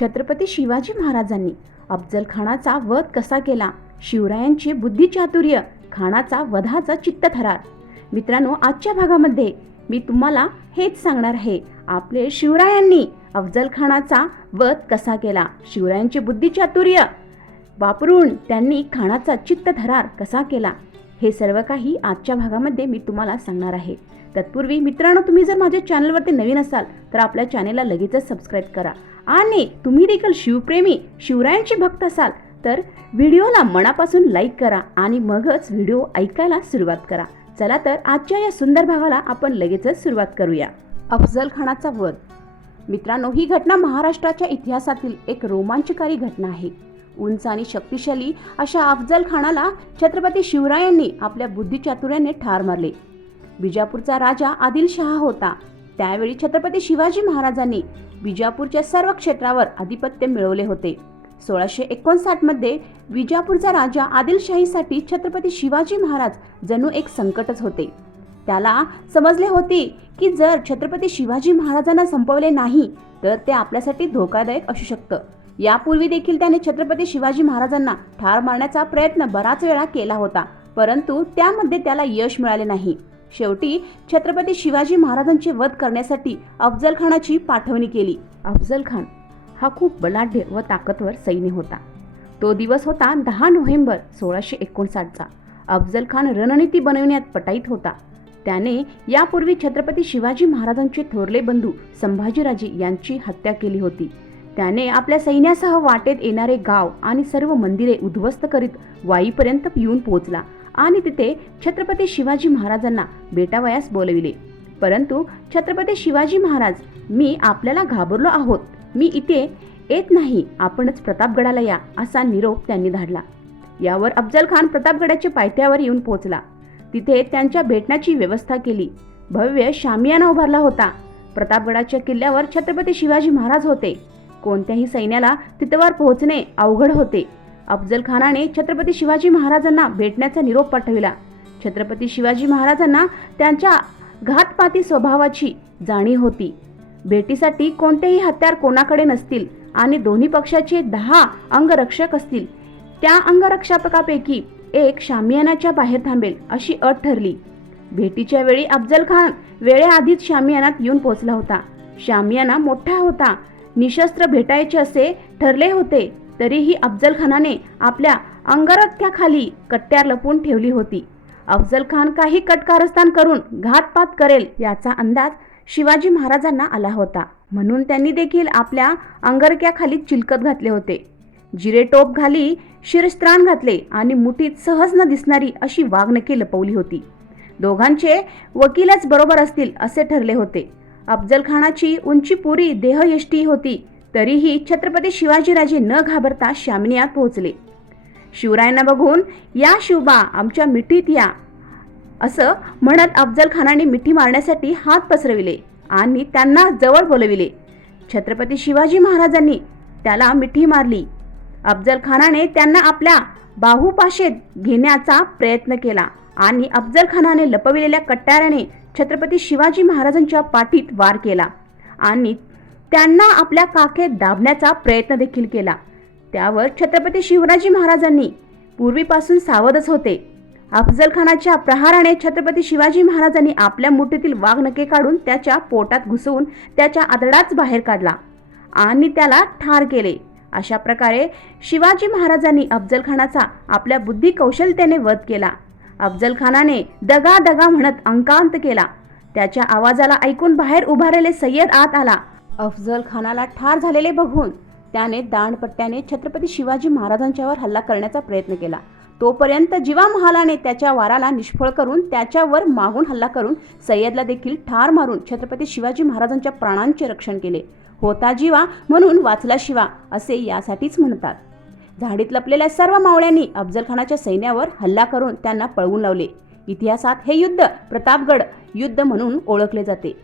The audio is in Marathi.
छत्रपती शिवाजी महाराजांनी अफजलखानाचा वध कसा केला? शिवरायांची बुद्धिचातुर्य खानाचा वधाचा चित्त थरार मित्रांनो आजच्या भागामध्ये मी तुम्हाला हेच सांगणार आहे. आपले शिवरायांनी अफजलखानाचा वध कसा केला? शिवरायांची बुद्धिचातुर्य वापरून त्यांनी खानाचा चित्त थरार कसा केला? हे सर्व काही आजच्या भागामध्ये मी तुम्हाला सांगणार आहे. तत्पूर्वी मित्रांनो तुम्ही जर माझ्या चॅनलवरती नवीन असाल तर आपल्या चॅनेलला लगेचच सबस्क्राईब करा. आणि तुम्ही देखील शिवप्रेमी शिवरायांचे भक्त असाल तर व्हिडिओला मनापासून लाईक करा आणि मगच व्हिडिओ ऐकायला सुरुवात करा. चला तर आजच्या या सुंदर भागाला आपण लगेचच सुरुवात करूया. अफजल खानाचा वध. मित्रांनो ही घटना महाराष्ट्राच्या इतिहासातील एक रोमांचकारी घटना आहे. उंच आणि शक्तिशाली अशा अफजल खानाला छत्रपती शिवरायांनी आपल्या बुद्धिचातुर्याने ठार मारले. बिजापूरचा राजा आदिलशहा होता. त्यावेळी छत्रपती शिवाजी महाराजांनी विजापूरच्या सर्व क्षेत्रावर आधिपत्य मिळवले होते. सोळाशे एकोणसाठमध्ये विजापूरचा राजा आदिलशाहीसाठी छत्रपती शिवाजी महाराज जणू एक संकटच होते. त्याला समजले होते की जर छत्रपती शिवाजी महाराजांना संपवले नाही तर ते आपल्यासाठी धोकादायक असू शकतं. यापूर्वी देखील त्याने छत्रपती शिवाजी महाराजांना ठार मारण्याचा प्रयत्न बराच वेळा केला होता परंतु त्यामध्ये त्याला यश मिळाले नाही. शेवटी छत्रपती शिवाजी महाराजांचे वध करण्यासाठी अफजल खानाची पाठवणी केली. अफजल खान हा खूप बलाढ्य व ताकदवर सैन्य होता. तो दिवस होता दहा नोव्हेंबर सोळाशे एकोणसाठचा. अफजल खान रणनीती बनविण्यात पटाईत होता. त्याने यापूर्वी छत्रपती शिवाजी महाराजांचे थोरले बंधू संभाजीराजे यांची हत्या केली होती. त्याने आपल्या सैन्यासह वाटेत येणारे गाव आणि सर्व मंदिरे उद्ध्वस्त करीत वाईपर्यंत येऊन पोहोचला. आणि तिथे छत्रपती शिवाजी महाराजांना बेटावयास बोलविले. परंतु छत्रपती शिवाजी महाराज मी आपल्याला घाबरलो आहोत. मी इथे येत नाही. आपणच प्रतापगडाला या असा निरोप त्यांनी धाडला. यावर अफजल खान प्रतापगडाच्या पायथ्यावर येऊन पोहोचला. तिथे त्यांच्या भेटण्याची व्यवस्था केली. भव्य शामियाना उभारला होता. प्रतापगडाच्या किल्ल्यावर छत्रपती शिवाजी महाराज होते. कोणत्याही सैन्याला तिथवर पोहोचणे अवघड होते. अफजल खानाने छत्रपती शिवाजी महाराजांना भेटण्याचा निरोप पाठविला. छत्रपती शिवाजी महाराजांना त्यांच्या घातपाती स्वभावाची जाणीव होती. भेटीसाठी कोणतेही हत्यार कोणाकडे नसतील आणि दोन्ही पक्षाचे दहा अंगरक्षक असतील त्या अंगरक्षकापैकी एक शामियानाच्या बाहेर थांबेल अशी अट ठरली. भेटीच्या वेळी अफजल खान वेळेआधीच शामियानात येऊन पोहोचला होता. शामियाना मोठा होता. निशस्त्र भेटायचे असे ठरले होते. तरीही अफजल खानाने आपल्या अंगरथ्याखाली कट्ट्यार लपून ठेवली होती. अफजल खान काही कटकारस्थान करून घातपात करेल याचा अंदाज शिवाजी महाराजांना आला होता. म्हणून त्यांनी देखील आपल्या अंगरक्याखाली चिलकत घातले होते. जिरे टोप घाली शिरस्त्राण घातले आणि मुठीत सहज न दिसणारी अशी वाघनके लपवली होती. दोघांचे वकीलच बरोबर असतील असे ठरले होते. अफजल खानाची उंची पुरी देहयष्टी होती. तरीही छत्रपती शिवाजीराजे न घाबरता शामिनीयात पोहोचले. शिवरायांना बघून या शिवबा आमच्या मिठीत या असं म्हणत अफजल खानाने मिठी मारण्यासाठी हात पसरविले आणि त्यांना जवळ बोलविले. छत्रपती शिवाजी महाराजांनी त्याला मिठी मारली. अफजल खानाने त्यांना आपल्या बाहुपाशेत घेण्याचा प्रयत्न केला आणि अफजल खानाने लपविलेल्या कट्याऱ्याने छत्रपती शिवाजी महाराजांच्या पाठीत वार केला आणि त्यांना आपल्या काखेत दाबण्याचा प्रयत्न देखील केला. त्यावर छत्रपती शिवराजी महाराजांनी पूर्वीपासून सावधच होते. अफजल खानाच्या प्रहाराने छत्रपती शिवाजी महाराजांनी आपल्या मुठीतील वाघनके काढून त्याच्या पोटात घुसवून त्याच्या आदडाच बाहेर काढला आणि त्याला ठार केले. अशा प्रकारे शिवाजी महाराजांनी अफजल खानाचा आपल्या बुद्धी कौशलतेने वध केला. अफजल खानाने दगा दगा म्हणत अंकांत केला. त्याच्या आवाजाला ऐकून बाहेर उभारलेले सय्यद आत आला. अफजल खानाला ठार झालेले बघून त्याने दांडपट्ट्याने छत्रपती शिवाजी महाराजांच्यावर हल्ला करण्याचा प्रयत्न केला. तोपर्यंत जिवा महालाने त्याच्या वाराला निष्फळ करून त्याच्यावर मागून हल्ला करून सय्यदला देखील ठार मारून छत्रपती शिवाजी महाराजांच्या प्राणांचे रक्षण केले. होता जीवा म्हणून वाचला शिवा असे यासाठीच म्हणतात. झाडीत लपलेल्या सर्व मावळ्यांनी अफजलखानाच्या सैन्यावर हल्ला करून त्यांना पळवून लावले. इतिहासात हे युद्ध प्रतापगड युद्ध म्हणून ओळखले जाते.